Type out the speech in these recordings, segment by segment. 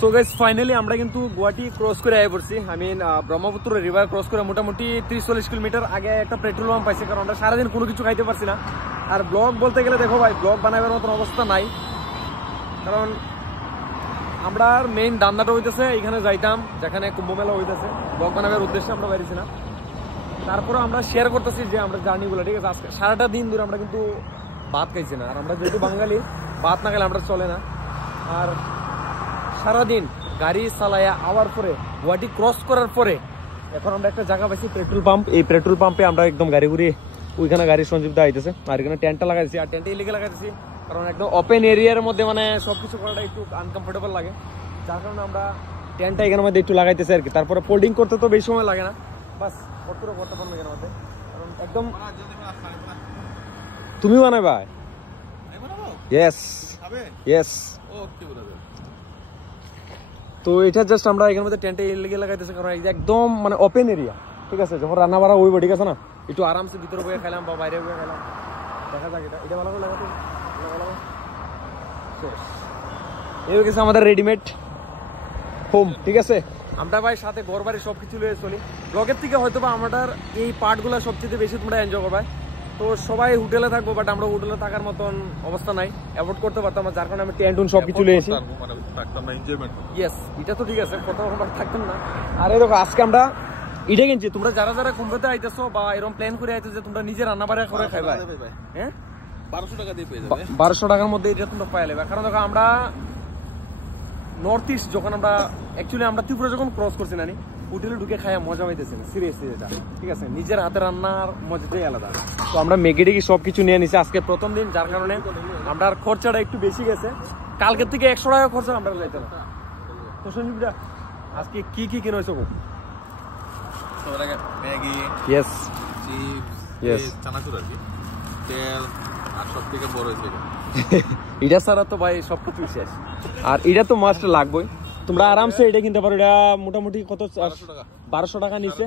So guys finally আমরা কিন্তু Guwahati cross করে আয় পড়ছি। আমি ব্রহ্মপুত্র রিভার ক্রস করে মোটামুটি 30-40 কিলোমিটার আগে একটা পেট্রোল পাম্প পাইছি, কারণ আমরা সারাদিন কোনো কিছু খাইতে পারছি না। আর ব্লগ বলতে গেলে দেখো ভাই, ব্লগ বানাবার মতন অবস্থা নাই, কারণ আমরা মেইন দান্দাটা হইতেছে এখানে যাইতাম যেখানে কুম্ভ মেলা হইতেছে, ব্লগ বানাবার উদ্দেশ্যে আমরা বাইরেছি না। তারপরে আমরা শেয়ার করতেছি যে আমরা জার্নিগুলো, ঠিক আছে। আজকে সারাটা দিন ধরে আমরা কিন্তু ভাত খাইছি না, আর আমরা যেহেতু বাঙালি ভাত না খেলে আমরা চলে না। আর সারাদিন গাড়ি চালায়া আওয়ার পরে গুয়াহাটি ক্রস করার পরে এখন আমরা একটা জায়গা পাইছি পেট্রোল পাম্প। এই পেট্রোল পাম্পে আমরা একদম গাড়ি ঘুরি, ওইখানে গাড়ি সংযুক্ত আইতেছে। আর এখানে টেন্টটা লাগাইছি, আর টেন্টে এলিগে লাগাইছি কারণ একদম ওপেন এরিয়ার মধ্যে মানে সবকিছু করাটা একটু আনকমফোর্টেবল লাগে, যার কারণে আমরা টেন্টটা এখানের মধ্যে একটু লাগাইতেছি আর কি। তারপরে ফোল্ডিং করতে তো বেশি সময় লাগে না, বাস করতে পারবো এখানের মধ্যে, কারণ একদম তুমি বানাবা। Yes yes. তো এটা জাস্ট আমরা এখানের মধ্যে টেন্টে লেগে লাগাইতেছি, কারণ একদম মানে ওপেন এরিয়া, ঠিক আছে। যখন রান্না বাড়া হইব, ঠিক আছে না, একটু আরামসে ভিতরে বয়ে খেলাম বা বাইরে বয়ে খেলাম, দেখা যাক। এটা ভালো করে লাগাতে এই হয়ে গেছে আমাদের রেডিমেড হোম, ঠিক আছে। আমরা ভাই সাথে ঘর বাড়ি সবকিছু লিয়ে চলি। ব্লগের থেকে হয়তো বা আমাদের এই পার্টগুলো সবচেয়ে বেশি তোমরা এনজয় করবে। তো সবাই হোটেলে থাকবো, বাট আমরা হোটেলে থাকার মতন অবস্থা নাই, অ্যাভয়েড করতে পারতাম না, যার কারণে আমি টেন্ট সবকিছু লিয়ে এসেছি। ইয়েস, এটা তো ঠিক আছে, কত রকম থাকতাম না। আর এই দেখো আজকে আমরা এটা কিনছি, তোমরা যারা যারা কুম্ভতে আইতেছো বা এরকম প্ল্যান করে আইতেছো যে তোমরা নিজে রান্না বাড়া করে খাইবা, হ্যাঁ 1200 টাকা দিয়ে পেয়ে যাবে। 1200 টাকার মধ্যে এটা তোমরা পাই যাবে। কারণ দেখো আমরা নর্থ ইস্ট যখন আমরা অ্যাকচুয়ালি আমরা ত্রিপুরা যখন ক্রস করছি নানি, হোটেলে ঢুকে খাইয়া মজা পাইতেছি না, সিরিয়াসলি এটা, ঠিক আছে। নিজের হাতে রান্নার মজাটাই আলাদা। তো আমরা মেগেডিকি সবকিছু নিয়ে নিছি আজকে প্রথম দিন, যার কারণে আমরা খরচাটা একটু বেশি গেছে। কালকের থেকে 100 টাকা খরচা আমরা যাইতে না। তো সঞ্জীবদা আজকে কি কি কিনে হয়েছে? ম্যাগি, ইয়েস চিপস, ইয়েস, চানাচুর আর কি, তেল, আর সব থেকে বড় হয়েছে এটা ছাড়া তো ভাই সবকিছু শেষ। আর এটা তো মাস্ট লাগবেই, তোমরা আরামসে এটা কিনতে পারো। এটা মোটামুটি কত? 1200 টাকা নিচে।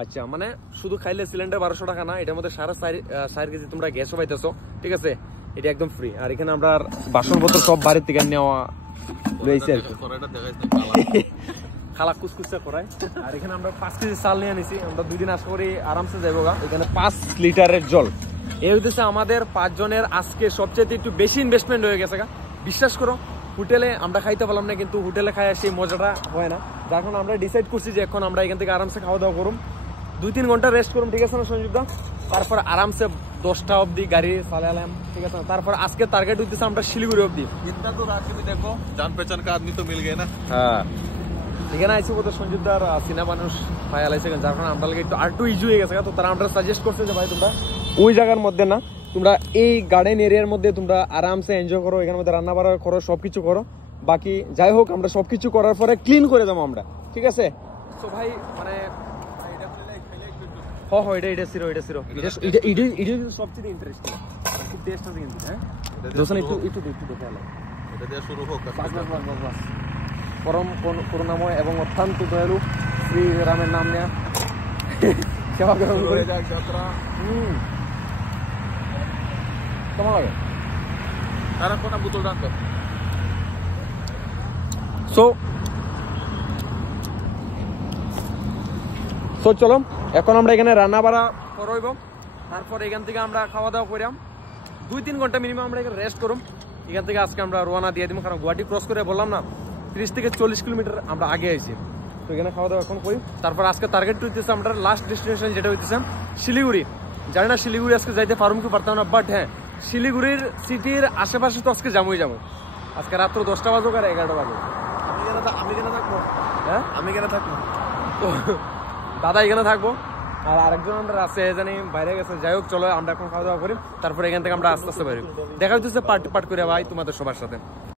আচ্ছা, মানে শুধু খাইলে সিলিন্ডার 1200 টাকা না, এটার মধ্যে 4.5 কেজি তোমরা গ্যাসও পাইতেছো, ঠিক আছে। এটা একদম ফ্রি। আর এখানে আমরা বাসনপত্র সব বাড়ির থেকে নেওয়া রয়েছে আর কি, খালা কুচকুচা করায়। আর এখানে আমরা 5 কেজি চাল নিয়ে নিছি, আমরা 2 দিন আশা করি আরামসে যাবো গা। এখানে 5 লিটারের জল। এই হইতেছে আমাদের 5 জনের আজকে সবচেয়ে একটু বেশি ইনভেস্টমেন্ট হয়ে গেছে গা। বিশ্বাস করো, হোটেলে আমরা খাইতে পারলাম না, কিন্তু হোটেলে খাই সেই মজাটা হয় না। যার কারণে আমরা ডিসাইড করছি যে এখন আমরা এখান থেকে আরামসে খাওয়া দাওয়া করুম, 2-3 ঘন্টা রেস্ট করুম, ঠিক আছে না সঞ্জীবদা। তারপর আরামসে 10টা অব্দি গাড়ি চালালাম, ঠিক আছে। তারপর আজকে টার্গেট হইতেছে আমরা শিলিগুড়ি অব্দি। দেখো জান পেচান কা আদমি তো মিল গেছে না। হ্যাঁ, এখানে আইসি বোধ সঞ্জীবদার সিনা মানুষ পাই আলাইছে, যার কারণে আমরা লাগে একটু আরটু ইজি হয়ে গেছে। তো তারা আমরা সাজেস্ট করছে যে ভাই তোমরা ওই জায়গার মধ্যে না, তোমরা এই গার্ডেন এরিয়ার মধ্যে তোমরা আরামসে এনজয় করো, এখানের মধ্যে রান্না বাড়া করো, সবকিছু করো। বাকি যাই হোক, আমরা সবকিছু করার পরে ক্লিন করে দেবো আমরা, ঠিক আছে। তো ভাই মানে এটা সবচেয়ে ইন্টারেস্টিং, খুব টেস্ট আছে কিন্তু। হ্যাঁ দোসান একটু দেখে আলো, এটা দিয়ে শুরু হোক। পরম করুণাময় এবং অত্যন্ত দয়ালু শ্রী রামের নাম নেয়া সেবা গ্রহণ করে যাত্রা। কেমন লাগে? তারা কোন বোতল রাখতো। সো চলো, এখন আমরা এখানে রান্না বাড়া করব, তারপর এখান থেকে আমরা খাওয়া দাওয়া করিলাম। 2-3 ঘন্টা মিনিমাম আমরা এখানে রেস্ট করুম। এখান থেকে আজকে আমরা রওনা দিয়ে দিব, কারণ গুয়াহাটি ক্রস করে বললাম না 30 থেকে 40 কিলোমিটার আমরা আগে আইছি। তো এখানে খাওয়া দাওয়া এখন করি। তারপর আজকে টার্গেট হইতেছে আমরা লাস্ট ডেস্টিনেশন, যেটা হইতেছে শিলিগুড়ি। জানি না শিলিগুড়ি আজকে যাইতে পারুম কি পারতাম না, বাট হ্যাঁ শিলিগুড়ির সিটির আশেপাশে তো আজকে যাবোই যাবো। আজকে রাত্র 10টা বাজুক আর 11টা বাজুক। আমি কেন থাকবো? হ্যাঁ আমি কেন থাকবো? তো দাদা এখানে থাকবো, আর আরেকজন আমরা আছে জানি বাইরে গেছে। যাই হোক চলো, আমরা এখন খাওয়া দাওয়া করি, তারপরে এখান থেকে আমরা আস্তে আস্তে বেরোই। দেখা হইতেছে পার্ট করে ভাই তোমাদের সবার সাথে।